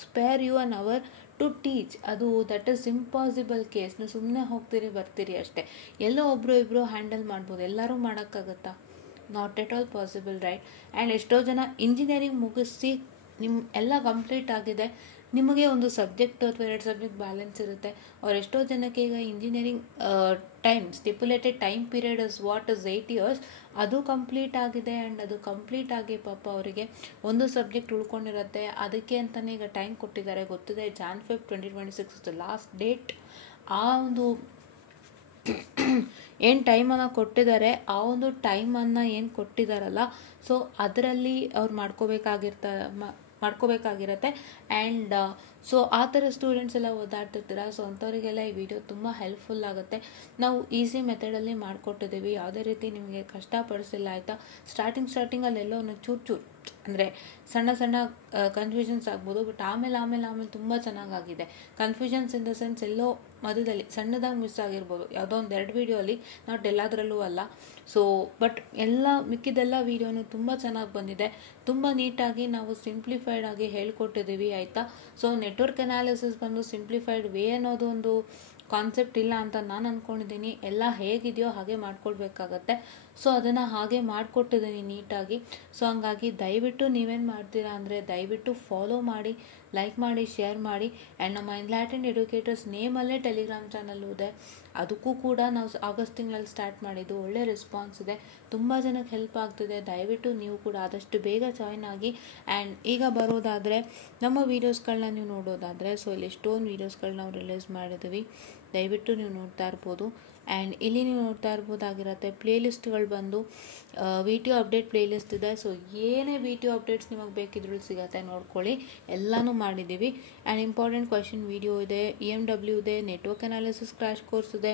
spare you an hour to teach. ಅದು ದಟ್ ಈಸ್ ಇಂಪಾಸಿಬಲ್ ಕೇಸ್. ನೀವು ಸುಮ್ಮನೆ ಹೋಗ್ತೀರಿ ಬರ್ತೀರಿ ಅಷ್ಟೇ. ಎಲ್ಲೋ ಇಬ್ಬರು ಹ್ಯಾಂಡಲ್ ಮಾಡ್ಬೋದು, ಎಲ್ಲರೂ ಮಾಡೋಕ್ಕಾಗತ್ತಾ? Not at all possible, right. And ಎಷ್ಟೋ ಜನ ಇಂಜಿನಿಯರಿಂಗ್ ಮುಗಿಸಿ ಎಲ್ಲ ಕಂಪ್ಲೀಟ್ ಆಗಿದೆ, ನಿಮಗೆ ಒಂದು ಸಬ್ಜೆಕ್ಟ್ ಅಥವಾ 2 ಸಬ್ಜೆಕ್ಟ್ ಬ್ಯಾಲೆನ್ಸ್ ಇರುತ್ತೆ. ಎಷ್ಟೋ ಜನಕ್ಕೆ ಈಗ engineering stipulated time period is 8 years, ಅದು ಕಂಪ್ಲೀಟ್ ಆಗಿದೆ. ಆ್ಯಂಡ್ ಅದು ಕಂಪ್ಲೀಟ್ ಆಗಿ ಪಾಪ ಅವರಿಗೆ ಒಂದು ಸಬ್ಜೆಕ್ಟ್ ಉಳ್ಕೊಂಡಿರುತ್ತೆ. ಅದಕ್ಕೆ ಅಂತಲೇ ಈಗ ಟೈಮ್ ಕೊಟ್ಟಿದ್ದಾರೆ, ಗೊತ್ತಿದೆ. Jan 5, 2026 last date. ಆ ಒಂದು ಏನು ಟೈಮನ್ನು ಕೊಟ್ಟಿದ್ದಾರೆ, ಆ ಒಂದು ಟೈಮನ್ನು ಏನು ಕೊಟ್ಟಿದ್ದಾರಲ್ಲ, ಸೊ ಅದರಲ್ಲಿ ಅವ್ರು ಮಾಡ್ಕೋಬೇಕಾಗಿರುತ್ತೆ. ಆ್ಯಂಡ್ ಸೊ ಆ ಥರ ಸ್ಟೂಡೆಂಟ್ಸ್ ಎಲ್ಲ ಓದಾಡ್ತಿರ್ತೀರ. ಸೊ ಅಂಥವರಿಗೆಲ್ಲ ಈ ವಿಡಿಯೋ ತುಂಬ ಹೆಲ್ಪ್ಫುಲ್ ಆಗುತ್ತೆ. ನಾವು ಈಸಿ ಮೆಥಡಲ್ಲಿ ಮಾಡಿಕೊಟ್ಟಿದ್ದೀವಿ, ಯಾವುದೇ ರೀತಿ ನಿಮಗೆ ಕಷ್ಟಪಡಿಸಿಲ್ಲ, ಆಯಿತಾ. ಸ್ಟಾರ್ಟಿಂಗಲ್ಲಿ ಎಲ್ಲೋ ಚೂರು ಅಂದರೆ ಸಣ್ಣ ಕನ್ಫ್ಯೂಷನ್ಸ್ ಆಗ್ಬೋದು. ಬಟ್ ಆಮೇಲೆ ತುಂಬ ಚೆನ್ನಾಗಾಗಿದೆ. ಕನ್ಫ್ಯೂಷನ್ಸ್ ಇನ್ ದ ಸೆನ್ಸ್ ಎಲ್ಲೋ ಮಧ್ಯದಲ್ಲಿ ಸಣ್ಣದಾಗಿ ಮಿಸ್ ಆಗಿರ್ಬೋದು, ಯಾವುದೋ ಒಂದು 2 ವೀಡಿಯೋಲಿ, ನಾಟ್ ಎಲ್ಲದರಲ್ಲೂ ಅಲ್ಲ. ಸೊ ಬಟ್ ಮಿಕ್ಕಿದೆಲ್ಲ ವೀಡಿಯೋನು ತುಂಬ ಚೆನ್ನಾಗಿ ಬಂದಿದೆ. ತುಂಬ ನೀಟಾಗಿ ನಾವು ಸಿಂಪ್ಲಿಫೈಡ್ ಆಗಿ ಹೇಳ್ಕೊಟ್ಟಿದ್ದೀವಿ, ಆಯಿತಾ. ಸೊ ನೆಟ್ವರ್ಕ್ ಅನಾಲಿಸಿಸ್ ಬಂದು ಸಿಂಪ್ಲಿಫೈಡ್ ವೇ ಅನ್ನೋದು ಒಂದು ಕಾನ್ಸೆಪ್ಟ್ ಇಲ್ಲ ಅಂತ ನಾನು ಅಂದ್ಕೊಂಡಿದ್ದೀನಿ. ಎಲ್ಲ ಹೇಗಿದೆಯೋ ಹಾಗೆ ಮಾಡ್ಕೊಳ್ಬೇಕಾಗತ್ತೆ. ಸೊ ಅದನ್ನು ಹಾಗೆ ಮಾಡಿಕೊಟ್ಟಿದ್ದೀನಿ ನೀಟಾಗಿ. ಸೊ ಹಂಗಾಗಿ ದಯವಿಟ್ಟು ನೀವೇನು ಮಾಡ್ತೀರಾ ಅಂದರೆ ದಯವಿಟ್ಟು ಫಾಲೋ ಮಾಡಿ, ಲೈಕ್ ಮಾಡಿ, ಶೇರ್ ಮಾಡಿ. ಆ್ಯಂಡ್ ನಮ್ಮ ಎನ್ಲೈಟೆಂಡ್ ಎಡ್ಯುಕೇಟರ್ಸ್ ನೇಮಲ್ಲೇ ಟೆಲಿಗ್ರಾಮ್ ಚಾನಲ್ಲು ಇದೆ, ಅದಕ್ಕೂ ಕೂಡ ನಾವು ಆಗಸ್ಟ್ ತಿಂಗಳಲ್ಲಿ ಸ್ಟಾರ್ಟ್ ಮಾಡಿದ್ದು. ಒಳ್ಳೆ ರೆಸ್ಪಾನ್ಸ್ ಇದೆ, ತುಂಬ ಜನಕ್ಕೆ ಹೆಲ್ಪ್ ಆಗ್ತಿದೆ. ದಯವಿಟ್ಟು ನೀವು ಕೂಡ ಆದಷ್ಟು ಬೇಗ ಜಾಯ್ನ್ ಆಗಿ. ಆ್ಯಂಡ್ ಈಗ ಬರೋದಾದರೆ ನಮ್ಮ ವೀಡಿಯೋಸ್ಗಳನ್ನ ನೀವು ನೋಡೋದಾದರೆ, ಸೊ ಇಲ್ಲಿ ಎಷ್ಟೊಂದು ವೀಡಿಯೋಸ್ಗಳನ್ನ ನಾವು ರಿಲೀಸ್ ಮಾಡಿದ್ದೀವಿ, ದಯವಿಟ್ಟು ನೀವು ನೋಡ್ತಾ ಇರ್ಬೋದು. ಆ್ಯಂಡ್ ಇಲ್ಲಿ ನೀವು ನೋಡ್ತಾ ಇರ್ಬೋದಾಗಿರುತ್ತೆ ಪ್ಲೇಲಿಸ್ಟ್ಗಳು ಬಂದು VTO ಅಪ್ಡೇಟ್ ಪ್ಲೇಲಿಸ್ಟ್ ಇದೆ. ಸೊ ಏನೇ VTO ಅಪ್ಡೇಟ್ಸ್ ನಿಮಗೆ ಬೇಕಿದ್ರೂ ಸಿಗುತ್ತೆ, ನೋಡ್ಕೊಳ್ಳಿ. ಎಲ್ಲನೂ ಮಾಡಿದ್ದೀವಿ. ಆ್ಯಂಡ್ ಇಂಪಾರ್ಟೆಂಟ್ ಕ್ವೆಶನ್ ವಿಡಿಯೋ ಇದೆ, EMW ಇದೆ, ನೆಟ್ವರ್ಕ್ ಅನಾಲಿಸಿಸ್ ಕ್ರ್ಯಾಶ್ ಕೋರ್ಸ್ ಇದೆ,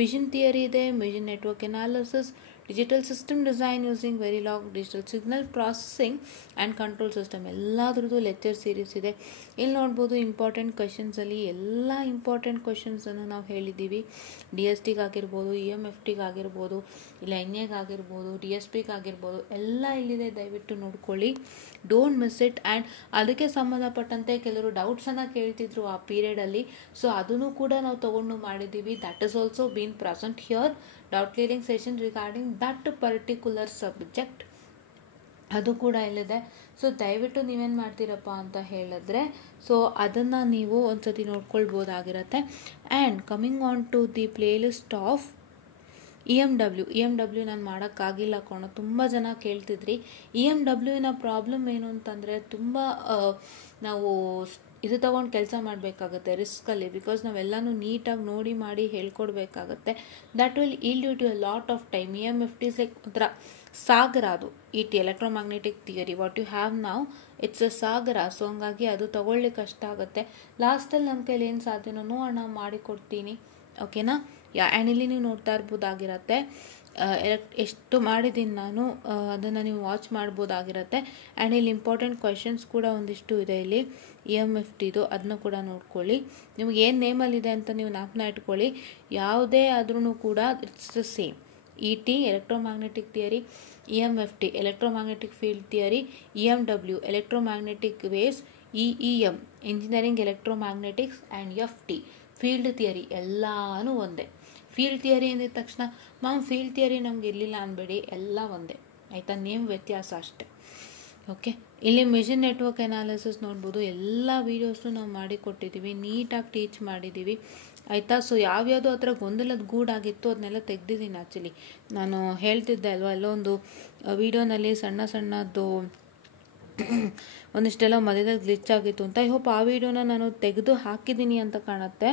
ಮಿಷನ್ ಥಿಯರಿ ಇದೆ, machine network analysis, digital system design using Verilog, digital signal processing and control system ಎಲ್ಲದ್ರದ್ದು ಲೆಕ್ಚರ್ ಸೀರೀಸ್ ಇದೆ. ಇಲ್ಲಿ ನೋಡ್ಬೋದು ಇಂಪಾರ್ಟೆಂಟ್ ಕ್ವೆಶನ್ಸಲ್ಲಿ ಎಲ್ಲ ಇಂಪಾರ್ಟೆಂಟ್ ಕ್ವೆಶನ್ಸನ್ನು ನಾವು ಹೇಳಿದ್ದೀವಿ. DSTಗೆ ಆಗಿರ್ಬೋದು, EMFTಗೆ ಆಗಿರ್ಬೋದು, ಇಲ್ಲ NAಗೆ ಆಗಿರ್ಬೋದು, DSPಗೆ ಆಗಿರ್ಬೋದು, ಎಲ್ಲ ಇಲ್ಲಿದೆ. ದಯವಿಟ್ಟು ನೋಡ್ಕೊಳ್ಳಿ, ಡೋಂಟ್ ಮಿಸ್ ಇಟ್. ಆ್ಯಂಡ್ ಅದಕ್ಕೆ ಸಂಬಂಧಪಟ್ಟಂತೆ ಕೆಲವರು ಡೌಟ್ಸನ್ನು ಕೇಳ್ತಿದ್ರು ಆ ಪೀರಿಯಡಲ್ಲಿ, ಸೊ ಅದನ್ನು ಕೂಡ ನಾವು ತೊಗೊಂಡು ಮಾಡಿದ್ದೀವಿ. That is also bean present here, doubt clearing session regarding that particular subject, ಅದು ಕೂಡ ಇಲ್ಲಿದೆ. ಸೊ ದಯವಿಟ್ಟು ನೀವೇನು ಮಾಡ್ತೀರಪ್ಪ ಅಂತ ಹೇಳಿದ್ರೆ, ಸೊ ಅದನ್ನು ನೀವು ಒಂದ್ಸತಿ ನೋಡ್ಕೊಳ್ಬೋದಾಗಿರುತ್ತೆ. And coming on to the playlist of EMW ನಾನು ಮಾಡೋಕ್ಕಾಗಿಲ್ಲ ಕಣೋ, ತುಂಬ ಜನ ಕೇಳ್ತಿದ್ರಿ. EMWನ ಪ್ರಾಬ್ಲಮ್ ಏನು ಅಂತಂದರೆ, ತುಂಬ ನಾವು ಇದು ತೊಗೊಂಡು ಕೆಲಸ ಮಾಡಬೇಕಾಗುತ್ತೆ ರಿಸ್ಕಲ್ಲಿ, ಬಿಕಾಸ್ ನಾವೆಲ್ಲನೂ ನೀಟಾಗಿ ನೋಡಿ ಮಾಡಿ ಹೇಳ್ಕೊಡ್ಬೇಕಾಗತ್ತೆ. That will yield you to a lot of time. EMFT is like ಒಂಥರ ಸಾಗರ, ಅದು ET electromagnetic theory what you have ನಾವು, ಇಟ್ಸ್ ಅ ಸಾಗರ. ಸೊ ಹಂಗಾಗಿ ಅದು ತೊಗೊಳ್ಳಿಕ್ಕೆ ಕಷ್ಟ ಆಗುತ್ತೆ. ಲಾಸ್ಟಲ್ಲಿ ನನ್ನ ಕೈಲಿ ಏನು ಸಾಧ್ಯನೋ ನೋಡೋಣ, ಮಾಡಿಕೊಡ್ತೀನಿ, ಓಕೆನಾ. ಆ್ಯಂಡ್ ಇಲ್ಲಿ ನೀವು ನೋಡ್ತಾ ಇರ್ಬೋದಾಗಿರತ್ತೆ ಎಷ್ಟು ಮಾಡಿದ್ದೀನಿ ನಾನು, ಅದನ್ನು ನೀವು ವಾಚ್ ಮಾಡ್ಬೋದಾಗಿರುತ್ತೆ. ಆ್ಯಂಡ್ ಇಲ್ಲಿ ಇಂಪಾರ್ಟೆಂಟ್ ಕ್ವೆಶನ್ಸ್ ಕೂಡ ಒಂದಿಷ್ಟು ಇದೆ ಇಲ್ಲಿ EMFTದು, ಅದನ್ನು ಕೂಡ ನೋಡ್ಕೊಳ್ಳಿ. ನಿಮ್ಗೆ ಏನು ನೇಮಲ್ಲಿದೆ ಅಂತ ನೀವು ಜ್ಞಾಪನ ಇಟ್ಕೊಳ್ಳಿ. ಯಾವುದೇ ಆದ್ರೂ ಕೂಡ it's the same. ET electromagnetic theory, EMFT electromagnetic field theory, EMW electromagnetic waves, EEM engineering electromagnetics, and FT field theory ಎಲ್ಲನೂ ಒಂದೇ. ಫೀಲ್ಡ್ ಥಿಯರಿ ಅಂದಿದ ತಕ್ಷಣ ಫೀಲ್ಡ್ ಥಿಯರಿ ನಮ್ಗೆ ಇರಲಿಲ್ಲ ಅನ್ಬೇಡಿ, ಎಲ್ಲ ಒಂದೇ ಆಯಿತಾ, ನೇಮ್ ವ್ಯತ್ಯಾಸ ಅಷ್ಟೆ. ಓಕೆ, ಇಲ್ಲಿ ಮೆಷಿನ್ ನೆಟ್ವರ್ಕ್ ಅನಾಲಿಸಿಸ್ ನೋಡ್ಬೋದು, ಎಲ್ಲ ವೀಡಿಯೋಸ್ನು ನಾವು ಮಾಡಿಕೊಟ್ಟಿದ್ದೀವಿ, ನೀಟಾಗಿ ಟೀಚ್ ಮಾಡಿದ್ದೀವಿ ಆಯಿತಾ. ಸೊ ಯಾವ್ಯಾವುದು ಆ ಥರ ಗೊಂದಲದ ಗೂಡಾಗಿತ್ತು ಅದನ್ನೆಲ್ಲ ತೆಗ್ದಿದ್ದೀನಿ. ಆ್ಯಕ್ಚುಲಿ ನಾನು ಹೇಳ್ತಿದ್ದೆ ಅಲ್ವಾ, ಎಲ್ಲೋ ಒಂದು ವೀಡಿಯೋನಲ್ಲಿ ಸಣ್ಣದ್ದು ಒಂದಿಷ್ಟೆಲ್ಲ ಮಧ್ಯದಲ್ಲಿ ಗ್ಲಿಚ್ ಆಗಿತ್ತು ಅಂತ. ಐ ಹೋಪ್ ಆ ವಿಡಿಯೋನ ನಾನು ತೆಗೆದು ಹಾಕಿದ್ದೀನಿ ಅಂತ ಕಾಣುತ್ತೆ.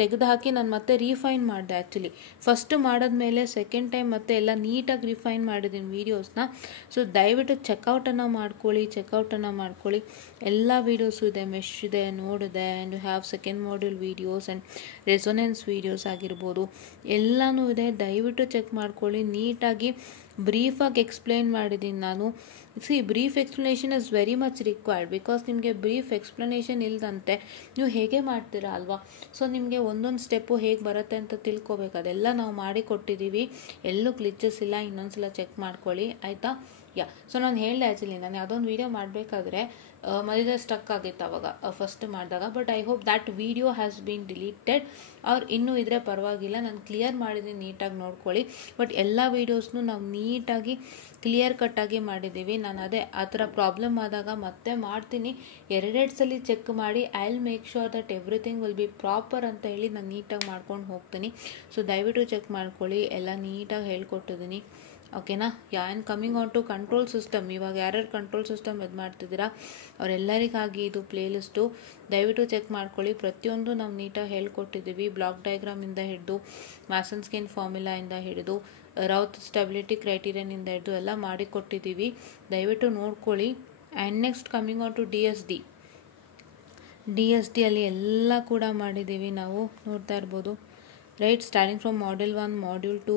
ತೆಗೆದು ಹಾಕಿ ನಾನು ಮತ್ತೆ ರೀಫೈನ್ ಮಾಡಿದೆ. ಆ್ಯಕ್ಚುಲಿ ಫಸ್ಟ್ ಮಾಡಿದ್ಮೇಲೆ ಸೆಕೆಂಡ್ ಟೈಮ್ ಮತ್ತೆ ಎಲ್ಲ ನೀಟಾಗಿ ರಿಫೈನ್ ಮಾಡಿದ್ದೀನಿ ವೀಡಿಯೋಸ್ನ. ಸೊ ದಯವಿಟ್ಟು ಚೆಕ್ಔಟನ್ನು ಮಾಡ್ಕೊಳ್ಳಿ. ಎಲ್ಲ ವೀಡಿಯೋಸು ಇದೆ, ಮೆಶ್ ಇದೆ, ನೋಡಿದೆ, and you have second module videos and resonance videos ಆಗಿರ್ಬೋದು, ಎಲ್ಲನೂ ಇದೆ. ದಯವಿಟ್ಟು ಚೆಕ್ ಮಾಡ್ಕೊಳ್ಳಿ. ನೀಟಾಗಿ ಬ್ರೀಫಾಗಿ ಎಕ್ಸ್ಪ್ಲೇನ್ ಮಾಡಿದ್ದೀನಿ ನಾನು. Brief explanation is very much required, because ನಿಮಗೆ ಬ್ರೀಫ್ ಎಕ್ಸ್ಪ್ಲನೇಷನ್ ಇಲ್ಲದಂತೆ ನೀವು ಹೇಗೆ ಮಾಡ್ತೀರಾ ಅಲ್ವಾ. ಸೊ ನಿಮಗೆ ಒಂದೊಂದು ಸ್ಟೆಪ್ಪು ಹೇಗೆ ಬರುತ್ತೆ ಅಂತ ತಿಳ್ಕೊಬೇಕು, ಅದೆಲ್ಲ ನಾವು ಮಾಡಿಕೊಟ್ಟಿದ್ದೀವಿ. ಎಲ್ಲೂ ಗ್ಲಿಚಸ್ ಇಲ್ಲ, ಇನ್ನೊಂದ್ಸಲ ಚೆಕ್ ಮಾಡ್ಕೊಳ್ಳಿ ಆಯಿತಾ. ಸೊ ನಾನು ಹೇಳಿದೆ ಆ್ಯಕ್ಚುಲಿ, ನಾನು ಯಾವುದೊಂದು ವೀಡಿಯೋ ಮಾಡಬೇಕಾದ್ರೆ ಮಧ್ಯದಲ್ಲಿ ಸ್ಟಕ್ ಆಗಿತ್ತು ಅವಾಗ ಫಸ್ಟ್ ಮಾಡಿದಾಗ. But I hope that video has been deleted, ಅವ್ರು ಇನ್ನೂ ಇದ್ರೆ ಪರವಾಗಿಲ್ಲ, ನಾನು ಕ್ಲಿಯರ್ ಮಾಡಿದ್ದೀನಿ, ನೀಟಾಗಿ ನೋಡ್ಕೊಳ್ಳಿ. ಬಟ್ ಎಲ್ಲ ವೀಡಿಯೋಸ್ನು ನಾವು ನೀಟಾಗಿ ಕ್ಲಿಯರ್ ಕಟ್ಟಾಗಿ ಮಾಡಿದ್ದೀವಿ. ನಾನು ಅದೇ ಆ ಥರ ಪ್ರಾಬ್ಲಮ್ ಆದಾಗ ಮತ್ತೆ ಮಾಡ್ತೀನಿ, ಎರಡೆರಡು ಸಲ ಚೆಕ್ ಮಾಡಿ I will make sure that everything will B proper ಅಂತ ಹೇಳಿ ನಾನು ನೀಟಾಗಿ ಮಾಡ್ಕೊಂಡು ಹೋಗ್ತೀನಿ. ಸೊ ದಯವಿಟ್ಟು ಚೆಕ್ ಮಾಡ್ಕೊಳ್ಳಿ, ಎಲ್ಲ ನೀಟಾಗಿ ಹೇಳ್ಕೊಟ್ಟಿದ್ದೀನಿ, ಓಕೆನಾ. And coming on to control system, ಇವಾಗ ಯಾರ್ಯಾರು ಕಂಟ್ರೋಲ್ ಸಿಸ್ಟಮ್ ಇದು ಮಾಡ್ತಿದ್ದೀರಾ ಅವರೆಲ್ಲರಿಗಾಗಿ ಇದು ಪ್ಲೇ ಲಿಸ್ಟು, ದಯವಿಟ್ಟು ಚೆಕ್ ಮಾಡ್ಕೊಳ್ಳಿ. ಪ್ರತಿಯೊಂದು ನಾವು ನೀಟಾಗಿ ಹೇಳ್ಕೊಟ್ಟಿದ್ದೀವಿ, ಬ್ಲಾಕ್ ಡಯಾಗ್ರಾಮಿಂದ ಹಿಡಿದು ಮ್ಯಾಸನ್ಸ್ಕಿನ್ ಫಾರ್ಮುಲಾಯಿಂದ ಹಿಡಿದು ರೌತ್ ಸ್ಟೆಬಿಲಿಟಿ ಕ್ರೈಟೀರಿಯನಿಂದ ಹಿಡಿದು ಎಲ್ಲ ಮಾಡಿಕೊಟ್ಟಿದ್ದೀವಿ, ದಯವಿಟ್ಟು ನೋಡ್ಕೊಳ್ಳಿ. And next coming on to DSD ಅಲ್ಲಿ ಎಲ್ಲ ಕೂಡ ಮಾಡಿದ್ದೀವಿ, ನಾವು ನೋಡ್ತಾ ಇರ್ಬೋದು right. Starting from module 1 module 2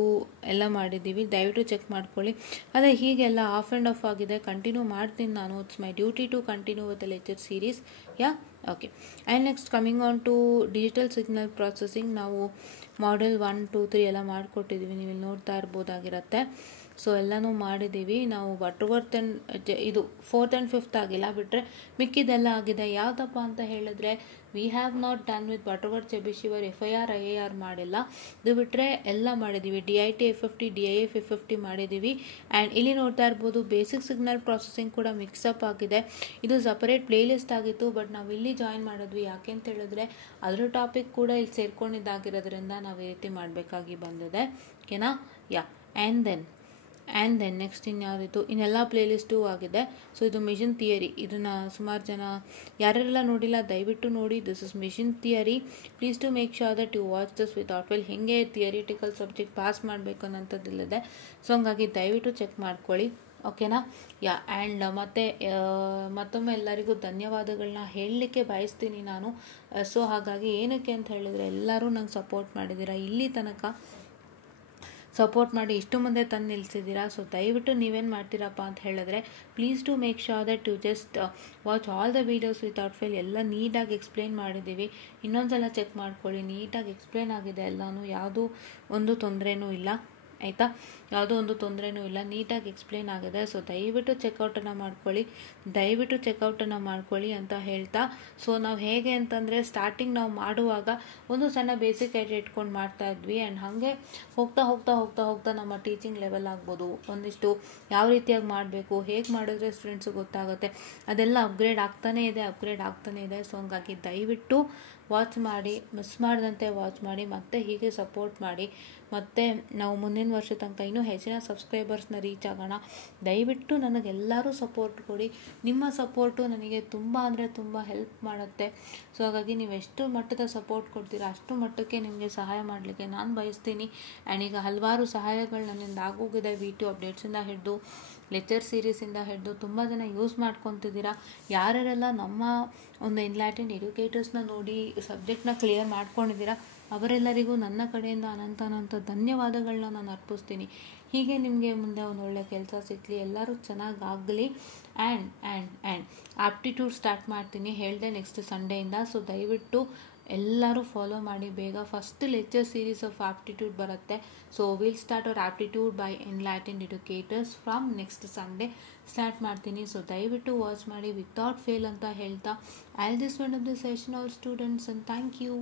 ಎಲ್ಲ ಮಾಡಿದ್ದೀವಿ, ದಯವಿಟ್ಟು ಚೆಕ್ ಮಾಡ್ಕೊಳ್ಳಿ. ಅದೇ ಹೀಗೆಲ್ಲ ಆಫ್ ಆ್ಯಂಡ್ ಆಫ್ ಆಗಿದೆ, ಕಂಟಿನ್ಯೂ ಮಾಡ್ತೀನಿ ನಾನು. It's my duty to continue with the lecture series. Okay. And next coming on to digital signal processing, ನಾವು ಮಾಡ್ಯೂಲ್ 1, 2, 3 ಎಲ್ಲ ಮಾಡಿಕೊಟ್ಟಿದ್ದೀವಿ, ನೀವು ಇಲ್ಲಿ ನೋಡ್ತಾ ಇರ್ಬೋದಾಗಿರುತ್ತೆ. ಸೊ ಎಲ್ಲನೂ ಮಾಡಿದ್ದೀವಿ ನಾವು. ಬಟರ್ವರ್ತ್ ಇದು 4th and 5th ಆಗಿಲ್ಲ, ಬಿಟ್ಟರೆ ಮಿಕ್ಕಿದೆಲ್ಲ ಆಗಿದೆ. ಯಾವುದಪ್ಪ ಅಂತ ಹೇಳಿದ್ರೆ we have not done with Butterworth Chebyshev FIR IIR ಮಾಡಿಲ್ಲ, ಇದು ಬಿಟ್ಟರೆ ಎಲ್ಲ ಮಾಡಿದ್ದೀವಿ. DIT F50 DIF F50 ಮಾಡಿದ್ದೀವಿ. ಆ್ಯಂಡ್ ಇಲ್ಲಿ ನೋಡ್ತಾ ಇರ್ಬೋದು ಬೇಸಿಕ್ ಸಿಗ್ನಲ್ ಪ್ರಾಸೆಸಿಂಗ್ ಕೂಡ ಮಿಕ್ಸಪ್ ಆಗಿದೆ. ಇದು ಸಪರೇಟ್ ಪ್ಲೇ ಲಿಸ್ಟ್ ಆಗಿತ್ತು, ಬಟ್ ನಾವು ಇಲ್ಲಿ ಜಾಯಿನ್ ಮಾಡಿದ್ವಿ. ಯಾಕೆ ಅಂತ ಹೇಳಿದ್ರೆ ಅದರ ಟಾಪಿಕ್ ಕೂಡ ಇಲ್ಲಿ ಸೇರ್ಕೊಂಡಿದ್ದಾಗಿರೋದ್ರಿಂದ ನಾವು ಈ ರೀತಿ ಮಾಡಬೇಕಾಗಿ ಬಂದಿದೆ, ಓಕೆನಾ. ಆ್ಯಂಡ್ ದೆನ್ ನೆಕ್ಸ್ಟ್ ಇನ್ಯಾವುದಿತ್ತು, ಇನ್ನೆಲ್ಲ ಪ್ಲೇ ಲಿಸ್ಟು ಆಗಿದೆ. ಸೊ ಇದು ಮಿಷನ್ ಥಿಯರಿ, ಇದನ್ನು ಸುಮಾರು ಜನ ಯಾರೆಲ್ಲ ನೋಡಿಲ್ಲ ದಯವಿಟ್ಟು ನೋಡಿ. This is machine theory, please to make sure that you watch this without fail. ಹೇಗೆ ಥಿಯರಿಟಿಕಲ್ ಸಬ್ಜೆಕ್ಟ್ ಪಾಸ್ ಮಾಡಬೇಕು ಅನ್ನೋಂಥದ್ದಿಲ್ಲದೆ, ಸೊ ಹಂಗಾಗಿ ದಯವಿಟ್ಟು ಚೆಕ್ ಮಾಡ್ಕೊಳ್ಳಿ, ಓಕೆನಾ. ಆ್ಯಂಡ್ ಮತ್ತೊಮ್ಮೆ ಎಲ್ಲರಿಗೂ ಧನ್ಯವಾದಗಳನ್ನ ಹೇಳಲಿಕ್ಕೆ ಬಯಸ್ತೀನಿ ನಾನು. ಸೊ ಹಾಗಾಗಿ ಏನಕ್ಕೆ ಅಂತ ಹೇಳಿದ್ರೆ ಎಲ್ಲರೂ ನಂಗೆ ಸಪೋರ್ಟ್ ಮಾಡಿದ್ದೀರಾ ಇಲ್ಲಿ ತನಕ. ಸಪೋರ್ಟ್ ಮಾಡಿ ಇಷ್ಟು ಮುಂದೆ ತಂದು ನಿಲ್ಲಿಸಿದ್ದೀರಾ. ಸೊ ದಯವಿಟ್ಟು ನೀವೇನು ಮಾಡ್ತೀರಪ್ಪ ಅಂತ ಹೇಳಿದ್ರೆ, please to make sure that you just watch all the videos without fail. ಎಲ್ಲ ನೀಟಾಗಿ ಎಕ್ಸ್ಪ್ಲೇನ್ ಮಾಡಿದ್ದೀವಿ, ಇನ್ನೊಂದ್ಸಲ ಚೆಕ್ ಮಾಡ್ಕೊಳ್ಳಿ. ನೀಟಾಗಿ ಎಕ್ಸ್ಪ್ಲೇನ್ ಆಗಿದೆ ಎಲ್ಲನೂ, ಯಾವುದೂ ಒಂದು ತೊಂದರೆನೂ ಇಲ್ಲ ಆಯಿತಾ, ಯಾವುದೋ ಒಂದು ತೊಂದರೆನೂ ಇಲ್ಲ, ನೀಟಾಗಿ ಎಕ್ಸ್ಪ್ಲೇನ್ ಆಗಿದೆ. ಸೊ ದಯವಿಟ್ಟು ಚೆಕ್ಔಟನ್ನು ಮಾಡ್ಕೊಳ್ಳಿ ಅಂತ ಹೇಳ್ತಾ, ಸೊ ನಾವು ಹೇಗೆ ಅಂತಂದರೆ ಸ್ಟಾರ್ಟಿಂಗ್ ನಾವು ಮಾಡುವಾಗ ಒಂದು ಸಣ್ಣ ಬೇಸಿಕ್ ಐಡಿಯಾ ಇಟ್ಕೊಂಡು ಮಾಡ್ತಾ ಇದ್ವಿ. ಆ್ಯಂಡ್ ಹಾಗೆ ಹೋಗ್ತಾ ನಮ್ಮ ಟೀಚಿಂಗ್ ಲೆವೆಲ್ ಆಗ್ಬೋದು, ಒಂದಿಷ್ಟು ಯಾವ ರೀತಿಯಾಗಿ ಮಾಡಬೇಕು, ಹೇಗೆ ಮಾಡಿದ್ರೆ ಸ್ಟೂಡೆಂಟ್ಸಿಗೆ ಗೊತ್ತಾಗುತ್ತೆ, ಅದೆಲ್ಲ ಅಪ್ಗ್ರೇಡ್ ಆಗ್ತಾನೇ ಇದೆ. ಸೊ ಹಂಗಾಗಿ ದಯವಿಟ್ಟು ವಾಚ್ ಮಾಡಿ, ಮಿಸ್ ಮಾಡದಂತೆ ವಾಚ್ ಮಾಡಿ, ಮತ್ತೆ ಹೀಗೆ ಸಪೋರ್ಟ್ ಮಾಡಿ. ಮತ್ತು ನಾವು ಮುಂದಿನ ವರ್ಷ ತನಕ ಇನ್ನೂ ಹೆಚ್ಚಿನ ಸಬ್ಸ್ಕ್ರೈಬರ್ಸ್ನ ರೀಚ್ ಆಗೋಣ. ದಯವಿಟ್ಟು ನನಗೆಲ್ಲರೂ ಸಪೋರ್ಟ್ ಕೊಡಿ. ನಿಮ್ಮ ಸಪೋರ್ಟು ನನಗೆ ತುಂಬ ಅಂದರೆ ತುಂಬ ಹೆಲ್ಪ್ ಮಾಡುತ್ತೆ. ಸೊ ಹಾಗಾಗಿ ನೀವು ಎಷ್ಟು ಮಟ್ಟದ ಸಪೋರ್ಟ್ ಕೊಡ್ತೀರಾ ಅಷ್ಟು ಮಟ್ಟಕ್ಕೆ ನಿಮಗೆ ಸಹಾಯ ಮಾಡಲಿಕ್ಕೆ ನಾನು ಬಯಸ್ತೀನಿ. ಆ್ಯಂಡ್ ಈಗ ಹಲವಾರು ಸಹಾಯಗಳು ನನ್ನಿಂದ ಆಗೋಗಿದೆ. V2 ಅಪ್ಡೇಟ್ಸಿಂದ ಹಿಡಿದು ಲೆಕ್ಚರ್ ಸೀರೀಸಿಂದ ಹಿಡಿದು ತುಂಬ ಜನ ಯೂಸ್ ಮಾಡ್ಕೊತಿದ್ದೀರಾ. ಯಾರ್ಯಾರೆಲ್ಲ ನಮ್ಮ ಒಂದು ಎನ್ಲೈಟೆಂಡ್ ಎಡ್ಯುಕೇಟರ್ಸ್ನ ನೋಡಿ ಸಬ್ಜೆಕ್ಟ್ನ ಕ್ಲಿಯರ್ ಮಾಡ್ಕೊಂಡಿದ್ದೀರಾ, ಅವರೆಲ್ಲರಿಗೂ ನನ್ನ ಕಡೆಯಿಂದ ಅನಂತ ಧನ್ಯವಾದಗಳನ್ನ ನಾನು ಅರ್ಪಿಸ್ತೀನಿ. ಹೀಗೆ ನಿಮಗೆ ಮುಂದೆ ಒಂದು ಒಳ್ಳೆ ಕೆಲಸ ಸಿಗಲಿ, ಎಲ್ಲರೂ ಚೆನ್ನಾಗಾಗಲಿ. ಆ್ಯಂಡ್ ಆಪ್ಟಿಟ್ಯೂಡ್ ಸ್ಟಾರ್ಟ್ ಮಾಡ್ತೀನಿ ಹೇಳಿದೆ ನೆಕ್ಸ್ಟ್ ಸಂಡೇಯಿಂದ. ಸೊ ದಯವಿಟ್ಟು ಎಲ್ಲರೂ ಫಾಲೋ ಮಾಡಿ ಬೇಗ. First lecture series of aptitude ಬರುತ್ತೆ. So will start our aptitude by enlightened educators from next Sunday start ಮಾಡ್ತೀನಿ. ಸೊ ದಯವಿಟ್ಟು ವಾಚ್ ಮಾಡಿ ವಿತೌಟ್ ಫೇಲ್ ಅಂತ ಹೇಳ್ತಾ, I will this end of the session all students, and thank you.